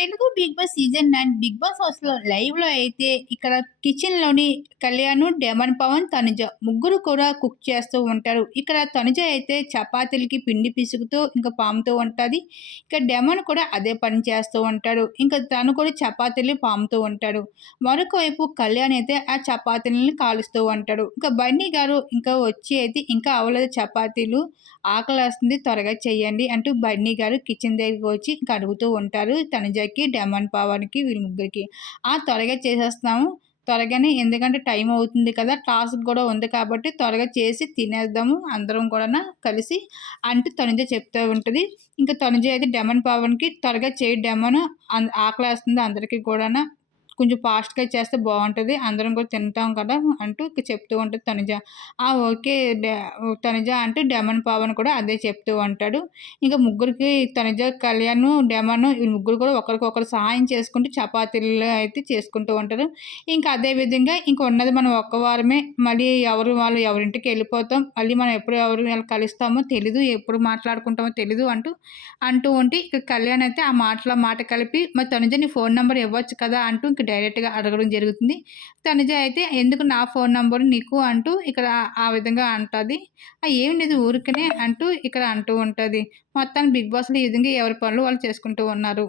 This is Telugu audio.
Telugu Big Boss season nine Big Boss హౌస్లో లైవ్లో అయితే ఇక్కడ కిచెన్లోని కళ్యాణ్ డెమన్ పవన్ తనుజ ముగ్గురు కూడా కుక్ చేస్తూ ఉంటారు. ఇక్కడ తనుజ అయితే చపాతీలకి పిండి పిసుకుతూ ఇంకా పాముతూ ఉంటుంది. ఇక డెమన్ కూడా అదే పని చేస్తూ ఉంటాడు. ఇంకా తను కూడా చపాతీలు పాముతూ ఉంటాడు. మరొక వైపు కళ్యాణ్ అయితే ఆ చపాతీలని కాలుస్తూ ఉంటాడు. ఇంకా బన్నీ గారు ఇంకా వచ్చి అయితే ఇంకా అవలేదు చపాతీలు ఆకలి వస్తుంది త్వరగా చేయండి అంటూ బన్నీ గారు కిచెన్ దగ్గరికి వచ్చి ఇంకా అడుగుతూ ఉంటారు. తనుజకి డెమన్ పవన్కి వీళ్ళ ముగ్గురికి. ఆ త్వరగా చేసేస్తాము. త్వరగానే ఎందుకంటే టైం అవుతుంది కదా టాస్క్ కూడా ఉంది కాబట్టి త్వరగా చేసి తినేద్దాము. అందరం కూడా కలిసి అంటూ తనుజ చెప్తూ ఉంటుంది. ఇంకా తనుజ అయితే డెమన్ పవన్కి త్వరగా చేయి డెమన్ ఆకలి వేస్తుంది అందరికీ కూడా కొంచెం ఫాస్ట్గా చేస్తే బాగుంటుంది అందరం కూడా తింటాం కదా అంటూ చెప్తూ ఉంటుంది తనుజ. ఆ ఓకే తనుజ అంటే డెమన్ పవన్ కూడా అదే చెప్తూ ఉంటాడు. ఇంకా ముగ్గురికి తనుజ కళ్యాణ్ డెమన్ ఈ ముగ్గురు కూడా ఒకరికొకరు సహాయం చేసుకుంటూ చపాతీలు అయితే చేసుకుంటూ ఉంటారు. ఇంకా అదే విధంగా ఇంకా ఉన్నది మనం ఒక్క వారమే. మళ్ళీ ఎవరు వాళ్ళు ఎవరింటికి వెళ్ళిపోతాం. మళ్ళీ మనం ఎప్పుడు ఎవరు కలుస్తామో తెలీదు. ఎప్పుడు మాట్లాడుకుంటామో తెలీదు అంటూ అంటూ ఉంటే ఇక కళ్యాణ్ అయితే ఆ మాటలో మాట కలిపి మరి తనుజ నీ ఫోన్ నెంబర్ ఇవ్వచ్చు కదా అంటూ ఇంక డైరెక్ట్గా అడగడం జరుగుతుంది. తనుజ అయితే ఎందుకు నా ఫోన్ నెంబర్ నీకు? అంటూ ఇక్కడ ఆ విధంగా అంటుంది. ఏం లేదు ఊరికనే? అంటూ ఇక్కడ అంటూ ఉంటుంది. మొత్తానికి బిగ్ బాస్లో ఈ విధంగా ఎవరి పనులు వాళ్ళు చేసుకుంటూ ఉన్నారు.